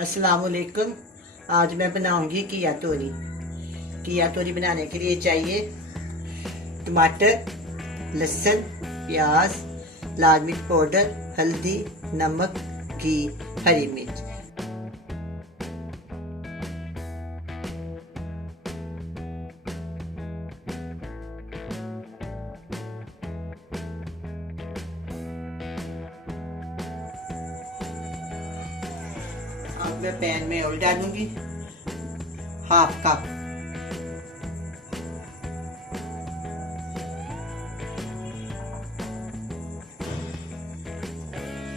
अस्सलाम वालेकुम। आज मैं बनाऊंगी किया तोरी। किया तोरी बनाने के लिए चाहिए टमाटर, लहसुन, प्याज, लाल मिर्च पाउडर, हल्दी, नमक, घी, हरी मिर्च। अब मैं पैन में ऑयल डालूंगी हाफ कप।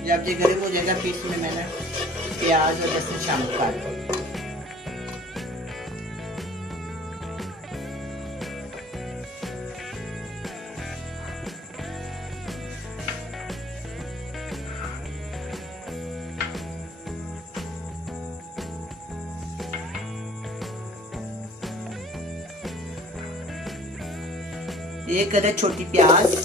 जब ये गर्म हो जाएगा फिर इसमें मैंने प्याज और लहसुन शामिल कर दिया। एक अदद छोटी प्याज,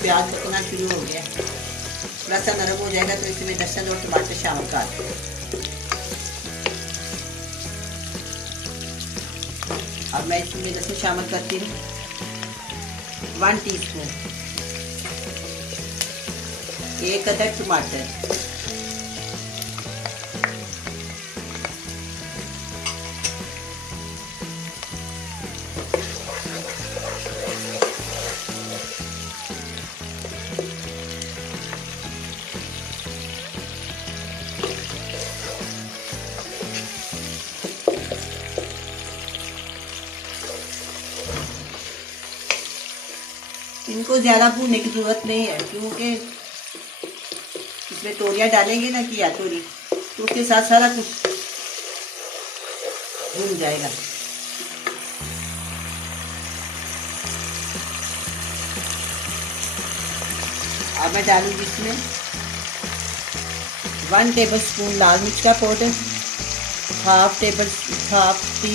प्याज पकना शुरू हो गया, थोड़ा सा नरम हो जाएगा तो इसमें लहसुन और टमाटर शामिल कर दें। अब मैं इसमें लहसुन शामिल करती हूँ 1 टीस्पून, एक अदद टमाटर, इनको ज़्यादा भूनने की ज़रूरत नहीं है क्योंकि इसमें तोरियां डालेंगे ना किया तोरी तो उसके साथ सारा कुछ भून जाएगा। अब मैं डालूंगी इसमें 1 टेबलस्पून लाल मिर्च का पाउडर, हाफ टी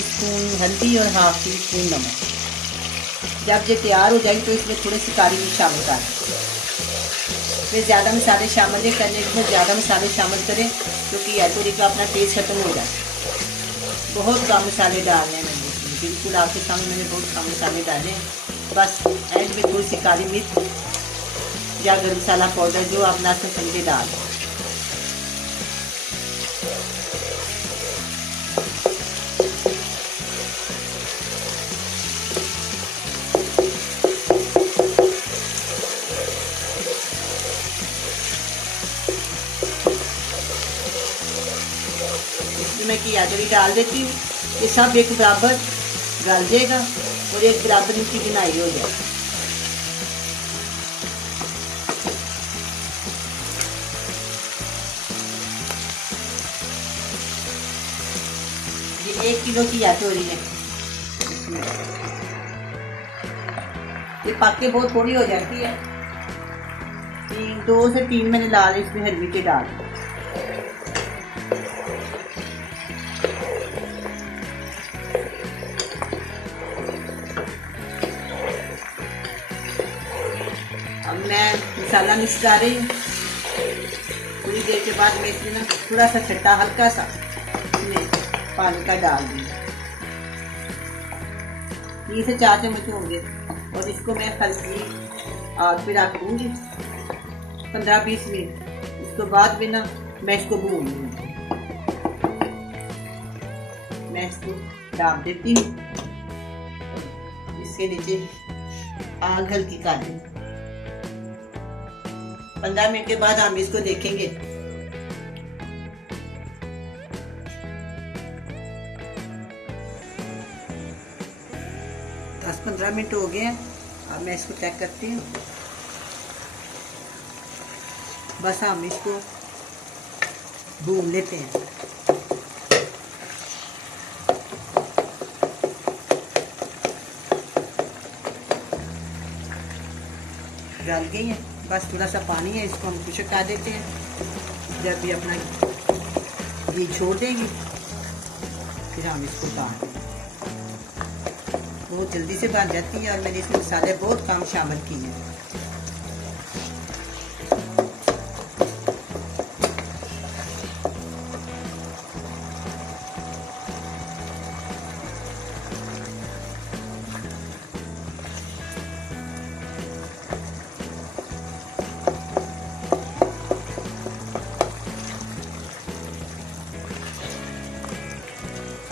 स्पून हल्दी और हाफ टी स्पून नमक। जब ये तैयार हो जाएगी तो इसमें थोड़ी सी काली मिर्च शामिल करें। फिर ज़्यादा मसाले शामिल नहीं करने, इसमें ज़्यादा मसाले शामिल करें क्योंकि किया तोरी का अपना टेस्ट खत्म हो जाए। बहुत कम मसाले डालने हैं मैंने, बिल्कुल आपके सामने मैंने बहुत कम मसाले डाले हैं। बस एंड में थोड़ी सी काली मिर्च या गरम मसाला पाउडर जो आप नाश्ते समझे डाल। मैं किया तोरी डाल देती हूँ, ये सब एक बराबर गल जाएगा और एक बराबर इनकी बुनाई हो जाए। ये 1 किलो किया तोरी है, ये पक के बहुत थोड़ी हो जाती है। 2 से 3 मैंने डाल इसमें हरी मिर्च डाल। अब मैं मसाला मिक्स कर रही हूँ। थोड़ी देर के बाद मैं इसमें ना थोड़ा सा खट्टा हल्का सा इसमें पानी का डाल दूँगी, 3 से 4 चम्मच होंगे और इसको मैं हल्की आग पे रख दूँगी 15-20 मिनट। इसके बाद भी ना मैं इसको भून लूँगी। मैं इसको डाल देती हूँ, इसके नीचे आग हल्की कर दें। 15 मिनट के बाद हम इसको देखेंगे। 10-15 मिनट हो गए हैं। अब मैं इसको चेक करती हूँ। बस हम इसको भून लेते हैं। गल गई है, बस थोड़ा सा पानी है, इसको हम खुश्क कर देते हैं। जब ये अपना घी छोड़ देंगे फिर हम इसको उतार देंगे। बहुत जल्दी से बन जाती है और मैंने इसमें मसाले बहुत कम शामिल किए हैं।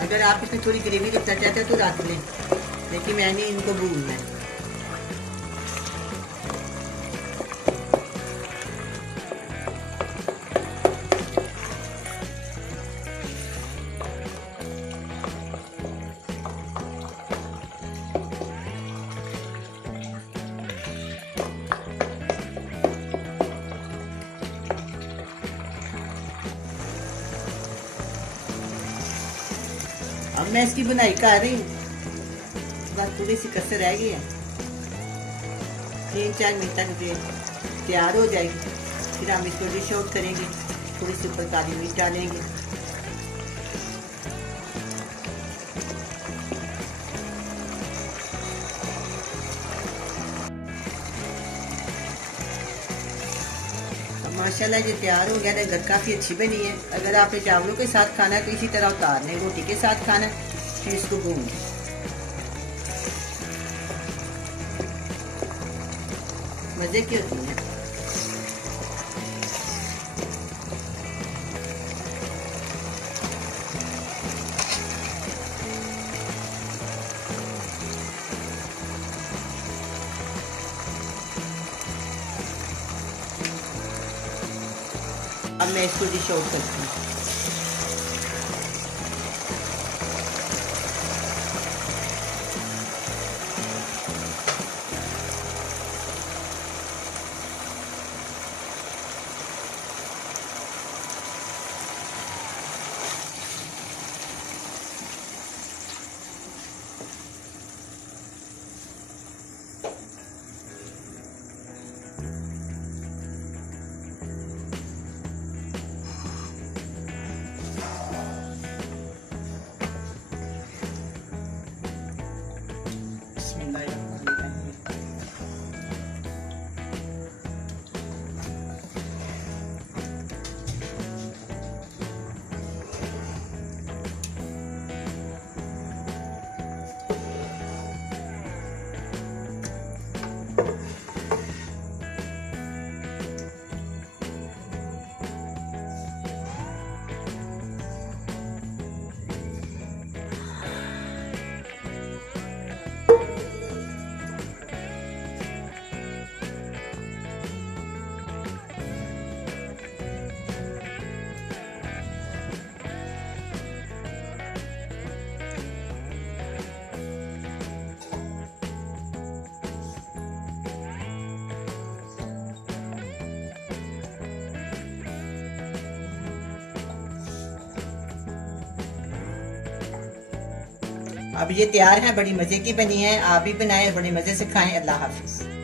अगर आप इसमें थोड़ी ग्रेवी रखना चाहते हो तो रख लें, लेकिन मैंने इनको भूनना है। अब मैं इसकी बुनाई कर रही हूँ, बस थोड़ी सी कसर रह गई है। 3-4 मिनट तक ये तैयार हो जाएगी, फिर हम इसको डिश आउट करेंगे। थोड़ी सी ऊपर काली मिर्च डालेंगे। माशाल्लाह ये तैयार हो गया है। घर काफ़ी अच्छी बनी है। अगर आपने चावलों के साथ खाना है तो इसी तरह उतार लें, रोटी के साथ खाना है फिर इसको भून लें। मज़े की होती है। अब मैं इसको डिश आउट करती हूँ। अब ये तैयार है, बड़ी मज़े की बनी है। आप भी बनाएं, बड़े मज़े से खाएं। अल्लाह हाफिज़।